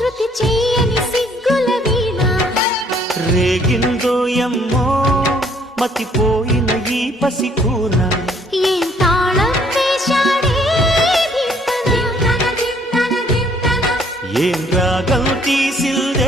శృతి చెయ్యని సిగ్గుల వీణ రేగిందో ఎమ్మో మతిపోయిన ఈ పసికూన ఏం తాళం వేశాడే ఏం రాగం తీసిందే